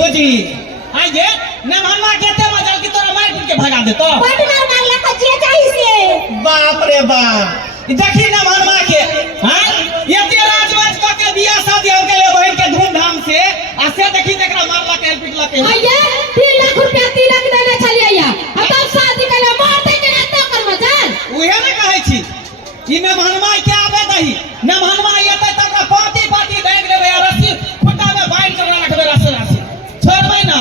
बुझी आई गे न मनवा केते मजल की तोरा मार के भगा दे तो पटना मांगला कच्चे चाहिए से बाप रे बाप देखी न मनवा के हां ये ते राजवंश का के बियाह शादी हो गेले बहन के धूमधाम से आ से देखी तकरा मारला के पिटला के भैया 3 लाख रुपया तिलक देने छलिया आ तब शादी करे मार दे के ना कर मजाल उहे न कहै छी ई न मनवा के आबे दही न मनवा एते तक पाती पाती देख लेबे आ रस्सी खुटा में बांध के रखबे रस्सी छोड़बै ना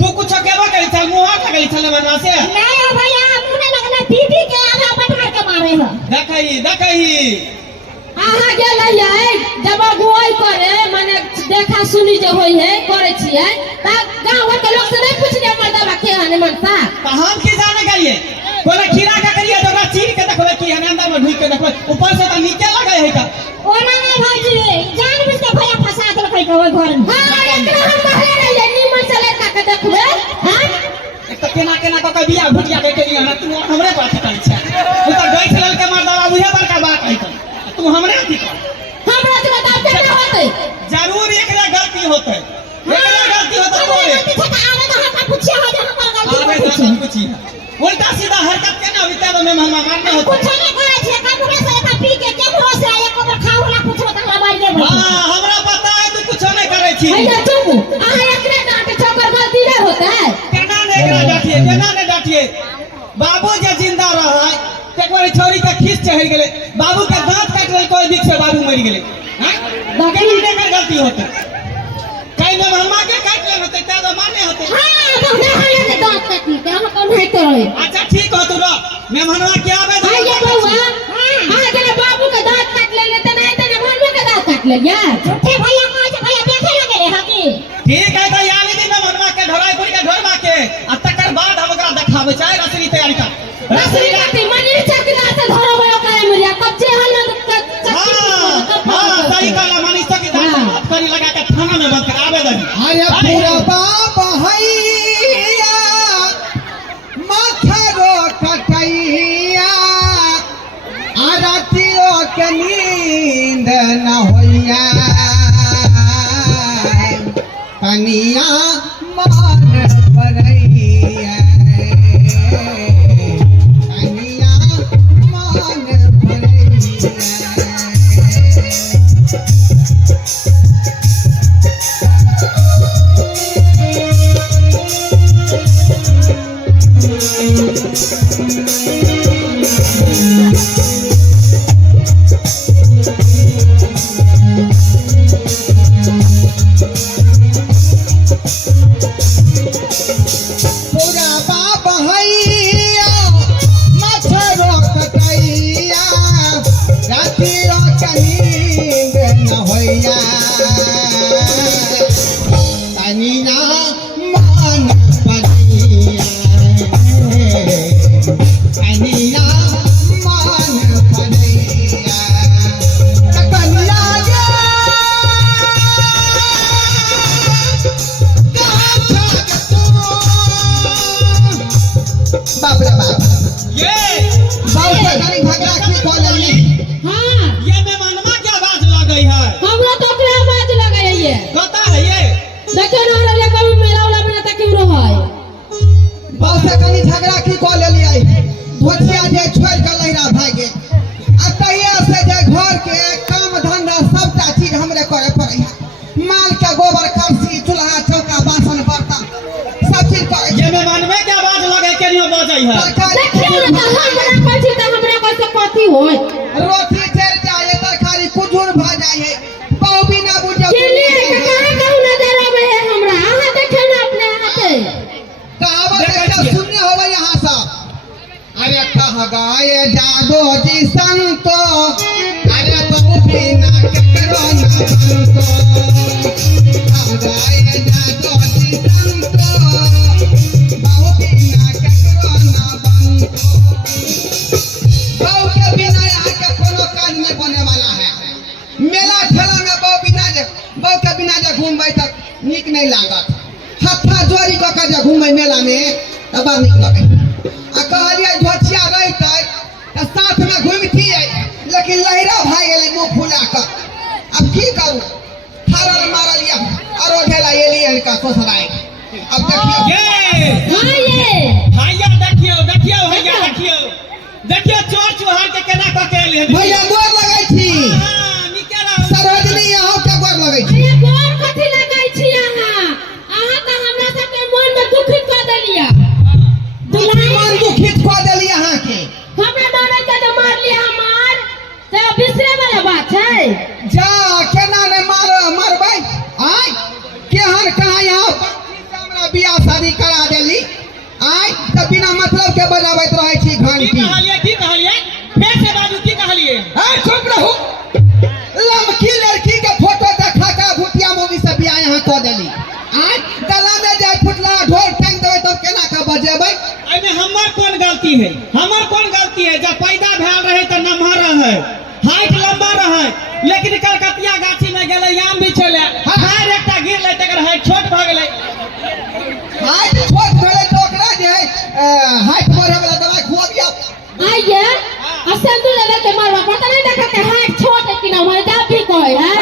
तू कुछ केबा करी चल मुहा लगई छले मनवा से नहीं भैया मुने लगना दीदी के आगा पटका के मारे ह देखई आहा गेलै जब गोई करे माने देखा सुनी जे होई है करे छियै त गांव के लोग से नहीं पूछले मर्दवा के हने मनसा त हम की जाने गेलिए कोना खीरा का करिए जरा चीर के देखबे की हने अंदर में ढुक के देखबे ऊपर से त नीचे लगे है का ओना नहीं भाजी जान बुझ के भैया फंसा देलकै के ओइ घर में हां एकरा हम बाहर रहिए निमन से लड़का के देखबे हां त केना केना क के बियाह भुटिया के केलिए ना तू हमरे बात कहै छै तू त गई छलल के मर्दवा उहे बड़का बात है तू हमरे अथी हमरा तो बता केना होतै जरूर एकरा गलती होतै एकरा गलती होतै तोरे आवे तो हम पूछिए हो जे हमर आवे गलती तो पूछी उल्टा सीधा हरकत केना होतै तो में मनवा मारना होतै कुछ नहीं करे छै कबरे से का पी के भरोसे एक बार खाओ ना कुछ तो हमार के हां हमरा पता है तू कुछ नहीं करे छी भैया चुप आहा एकरे डांटे छोकर गलती नहीं होता है केना ने डांटिए बाबू जे जिंदा रहै एक बार छोरी के खींच चढ़ गेले बाबू के दांत काट लेल कोई दिख से बाबू मर गेले हां केना ने कर गलती होतै कई में मम्मा के काट ले होतै त तो माने होतै हां तो नहीं है दांत काटी के हम कौन है करे अच्छा ठीक हो तू रो मेहमानवा के आवे भैया बउआ हां तेरे बाबू के दांत काट ले लेते नहीं तेरे मनवा के दांत काट ले यार झूठे भैया को भैया देखे लगे रे हकी ठीक है तो यानी दिन मेहमानवा के ढोराई पुरी के ढोरवा के आ तकर बाद हम ओकरा देखावे छै रसरी तैयारी कर रसरी काटी मनी चकला से धरो भयो काहे मरिया कच्चे हाल हां सही कहला मनीष के दांत करी लगा के थाना में बंद कर आवे दही अरे पूरा बाप हैया माथरो कटैया आरतियो के नींद न होइया कनिया मान परैया कनिया मान परैया पूरा बाप हैया मथरो कटैया रातियो के नींद न होइया कनिया मान परैया कनिया मान परैया कनिया बाप रे बाप ये बाप से गाड़ी झगड़ा की खोलली हां ये मेहमानवा के आवाज लगई है हमरा तो ओकरा आवाज लगे है कता है ये देखो ना रे कभी मेरा वाला बिना तक क्यों रहा बाप से गाड़ी झगड़ा की खोलली आई धोतिया जे छोड़ के लहरा भागे आ तहिया से जे घर के काम धंधा सबटा चीज हमरे करे पड़ै है माल के गोबर करसी चूल्हा चौका बासन बर्तन सब चीज करे ये मेहमानवा के आवाज लगे केनियो बजई है देखियो ना हमरा कहै त हमरा कैसे कथी होय रोटी जल जाए तरकारी कुजूर भ जाए पाऊ बिना बुझो केले के कहां कहू नजर आवे है हमरा आहा देखे ना अपने हाथे कहावत एकटा सुनने होवे यहाँ सब अरे कह गए जादो जी संतो अरे पाऊ बिना केकरो ना संतो कह गए जादो जी संतो पाऊ बिना केकरो ना बनतो पाऊ के बिना आके कोनो काज नहीं बने वाला है मेला ठेला में बहू के बिना जे घूमबै तक नीक नहीं लागत हत्था जोड़ी क के जे घूमै मेला में तब नीक लगे आ कहलिए धोतिया रहतै त साथ में घूमतिए लेकिन लहरा भाग गेलै मुंह फुला के अब की करू थारल मारल या आरो ढेला एली इनका ससुराल। अब देखियो ये हाँ ये भैया देखियो देखियो भैया देखियो देखियो चोर चुहार के केना क के एले भैया गोर लगै छी। हां निकेरा सरोजनी यहाँ के गोर लगै छी। अरे गोर कथी लगाई छी अहाँ तो हमरा सबके मन में दुखित कर देलिया मन दुखित कऽ देली अहाँ के। हमरा ननद के जो मार लिया हमार तो बिसरे वाला बात है जा केना ने मारबै आय केहन कहाँ यहाँ हमरा बियाह शादी करा देली आय त बिना मतलब के बजाबैत रहै छी की घंटी। कहलिए फेर से बाबू की कहलिए आय चुप रहू। लड़की लड़की के फोटो देखा के भुतिया मूवी से बियाह यहाँ कऽ देली आय गला में जे फुटला ढोल फेंक देबै तब केना के बजेबै। एमे हमर कोन गलती है हमर कोन गलती है जब पैदा भेल रहे त नम्हर रहे हाइट लंबा रहे लेकिन कलकतिया गाछी में गेले आम भी छले हार एकटा गिरले तकर हाइट छोट भ गेले हाइट छोट भेलै तऽ ओकरा जे हाइट बढ़े वाला दवाई खुआबिया। आइए असेंदु लगा के मारवा पता नहीं देखा के हाथ छोट है कि ना हमारे दाब भी कोई है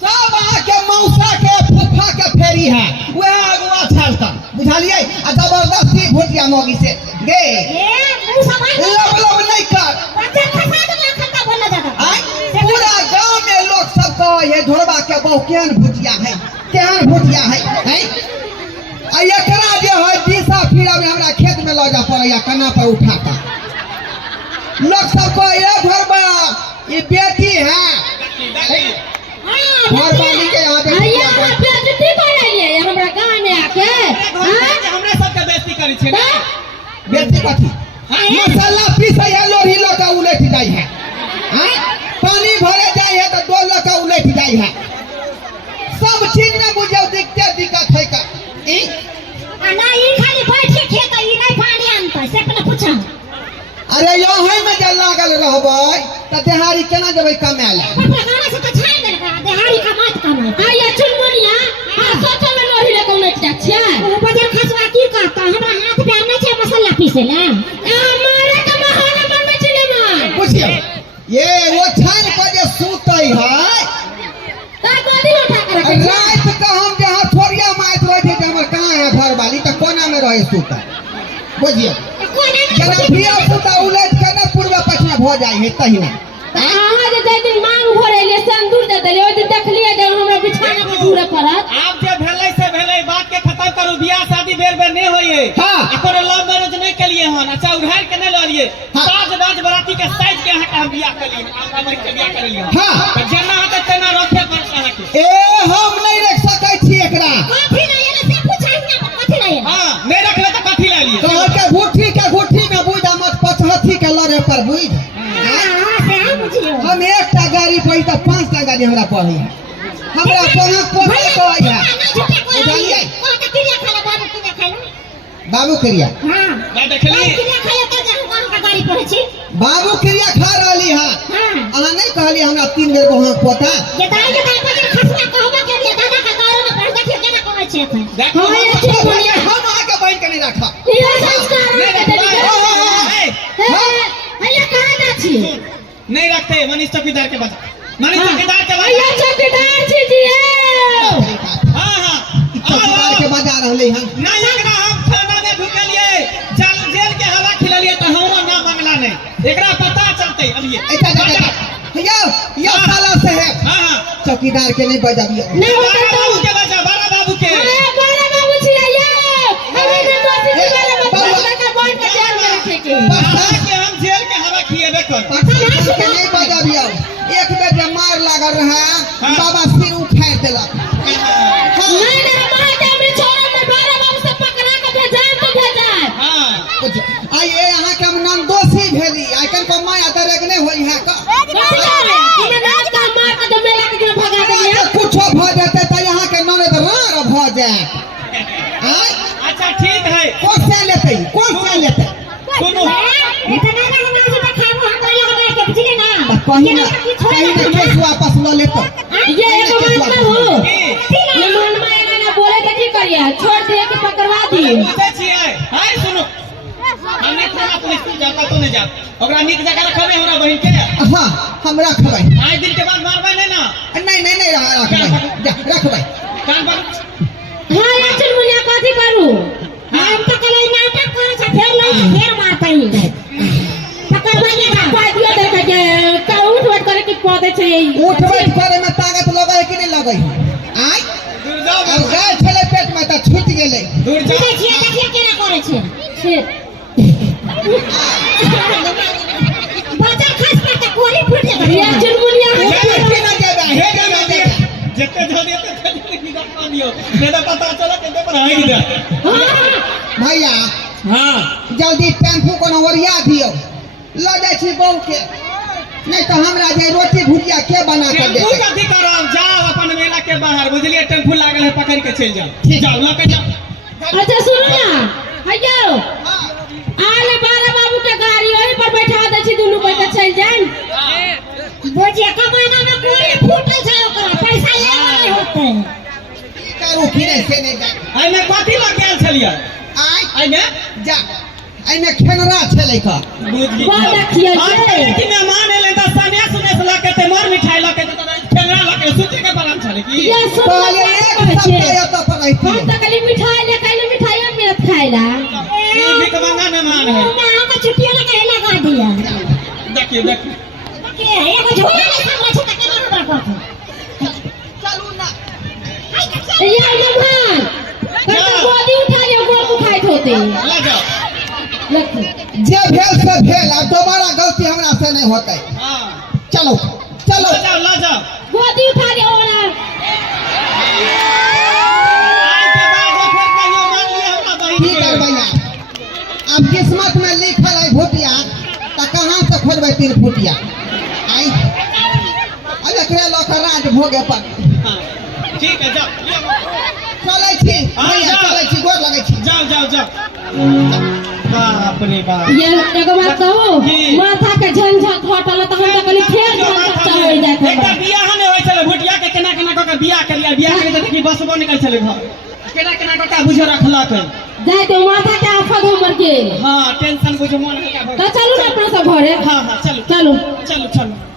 सब अहाँ के मौसा के फुफा के फेरी है वह अगुआ छालता बुझलिए आ जबरदस्ती भुतिया मोगी से गे लब लब नहीं कर। आय पूरा गांव में लोग सब कहे है ढोलबा के बहु केहन भुतिया है हैं आ एकरा जे है दिशा फिरा में हमरा खेत में ल जा पड़ैया कना पर उठा कर लोग सब कहे है ढोलबा ये बेटी है घर वाली के यहाँ आइए आप बेइज्जती कर रही है हमरा गांव में आके हमरे सबके बेइज्जती करै छै ना बेटी कथी मसाला पीसे है लोही लो के उलट जाई है हैं पानी भरे जाई है तो डोल लो के उलट जाई है सब चीज में बुझे दिक्कत है का ई अरे यहाँ में जे लागल रहबै त देहारी केना जेबै कमाए आइए चुनमुनिया हां सोचो में लोही लेके उलट जा छियै हमारे के महान बनबै छी ने मां पूछियो ये वो छान पर जे सुतै है ता गोदी उठा के रखे रात के हम जहाँ थोड़िया माइत रहे थे हमर कहाँ है घर वाली तो कोना में रहे सुता बुझिए जना बिया सुता उलट के ना पूर्व पश्चिम भ जाई है तहिना अहाँ जे दिन मांग भरेले संदूर दे देले ओइ दिन देखलिए जे हमरा बिछाना पे ढूरे पड़त आप जे भेलै से भेलै बात के खत्म करू बियाह शादी बेर बेर नहीं होइए हाँ। एकोरे लव मैरिज नहीं केलिए हन अच्छा उधार के नहीं ललिए हाँ। साज बाज बराती के साइज के अहाँ के हम बियाह केलिए हम के बियाह करलिए हाँ। त जेना होते तेना रखे पड़त अहाँ के ए हम नहीं रख सकै छी एकरा हां नहीं रखले त कथि ला लिए कहल के गुठी में बुझ मत पछहथी के लड़े पर बुझ हम एक टा गाड़ी पही तो 5 टा गाड़ी हमरा पही हमरा पही कोने कहै है बुझलिए बाबू क्रिया मैं देखली बाबू क्रिया खा रहली है अहाँ नहीं कहली हमरा 3 बेर वहां पोता देखो हम आके बैठ के नहीं रखा ये संस्कार के देली भैया कहां जा छी नहीं रखते मनीष चौकीदार के बजा मनीष चौकीदार के भैया बजा चौकीदार छी जी हां हां चौकीदार के बजा रहले हन नहीं एकरा हम खाना में ढुकलिए जेल के हवा खिललिए तो हमरो ना मंगला नहीं एकरा पता चलते अभी भैया ये साला से है हां हां चौकीदार के नहीं बजाबियो नहीं बड़ा बाबू के बजा बड़ा बाबू के बड़ा बाबू छी आइए अरे ने दोस्ती के बारे में बता के बोल के जेल में रखे के बता के हम जेल के हवा खिएबे कर पता के नहीं बजाबियो एक बेर जे मार लागल रहा बाबा सिर उठा देलक नहीं नहीं हमारे कैमरे छोड़ा में बड़ा बाबू से पकड़ा के भेजाए तो भेजाए हां आई ए अहाँ के नाम दोषी भेली आई कन को माया दरक नहीं होई है का कि राज का मार के मेला के भगा दिया कुछो भ जाते त यहाँ के ननद रार भ जाए हां अच्छा ठीक है कौन से लेते सुनो कहीं ना केस वापस ल लेतो ये एक मतलब हो ये मन में ना बोले तो की करिए छोड़ दिए कि पकड़वा दिए पूछे छिए हाय सुनो हम नहीं थाना पुलिस जाता तो नहीं जा ओकरा नीक जगह रखबे हमरा बहिन के हां हम रखबै आज दिन के बाद मारबै नहीं ना नहीं रखबै जा रखबै कान पर हाँ या चुनमुनिया कथी करू हम तो कल नाटक करे छ फेर लई फेर मार पाई पकड़ भैया का पाई दियो देख के का उठ उठ करे की पौधे छै उठ बैठ करे में ताकत लगे कि नहीं लगे आय दूर जाओ अब गाय छले पेट में त छूट गेले दूर जाओ देखिए देखिए केना करे छै से बच्चा खास पर त कोरी फूट जाय या चुनमुनिया के ना देबे हे के ना देबे जितने जल्दी तक की रखा दियो नहीं तो पता चला के पर आई दे भैया हां जल्दी टेम्पू को नवरिया दियो ल जाय छी बहू के नहीं तो हमरा जे रोटी भुजिया के बना के दे टेम्पू कथी करब जाओ अपन मेला के बाहर बुझलिए टेम्पू लागल है पकड़ के चल जाओ जाओ ल के जाओ अच्छा सुनो ना हइयो आले बारा बाबू के गाड़ी ओही पर बैठा दे छी दुनू कोई के चल जान बोझे का महीना में कोरी फूटे छै ओकरा पैसा ले नहीं होते की करू फिरे से नहीं जा आई में कथी लग गेल छलिए आय आई में जा आई में खेनरा छले का बड़ देखिए हम कि मेहमान एले त सने सुने से लके ते मोर मिठाई लके त खेलना लके सुते के बलाम छले की ये सब पहले एक सप्ताह या तो पर हम त कली मिठाई ले कली मिठाई में खाइला ये भी कमांगा मेहमान है ना का छुट्टी लगा लगा दिया देखिए देखिए के एगो झोला ले सामने छ त केना हमरा को चलू ना या मेहमान कत गोदी उठा ले गोद उठाइत होते ले जाओ लख जे भेल से भेल अब दोबारा गलती हमरा से नहीं होतै हां चलो चलो ले जाओ गोदी उठा ले ओरा आज के बाद फिर कहियो मान लिया हमरा बहिन की के करबै अब किस्मत में लिखल है भुटिया त कहां से खोजबै 3 फुटिया आई अब एकरे लोक राज भोगे पर हां ठीक है जाओ चलै छी हाँ, भैया जाओ। चलै छी गोर लगै छी जाओ जाओ जाओ बाप रे बाप ये एगो बात कहू जी। माथा के झंझट हटल त हम त कली फेर झंझट चढ़ जात एकटा बियाह ने होय छले भुटिया के केना केना क के बियाह करिया बियाह करे त देखी बसबो निकल छले घर केना केना क के बुझो रखलक जाय तो माथा के आफत हमर के हां टेंशन बुझो मन हल्का भ त चलू ना अपना सब घरे हां हां चलो चलू चलो चलो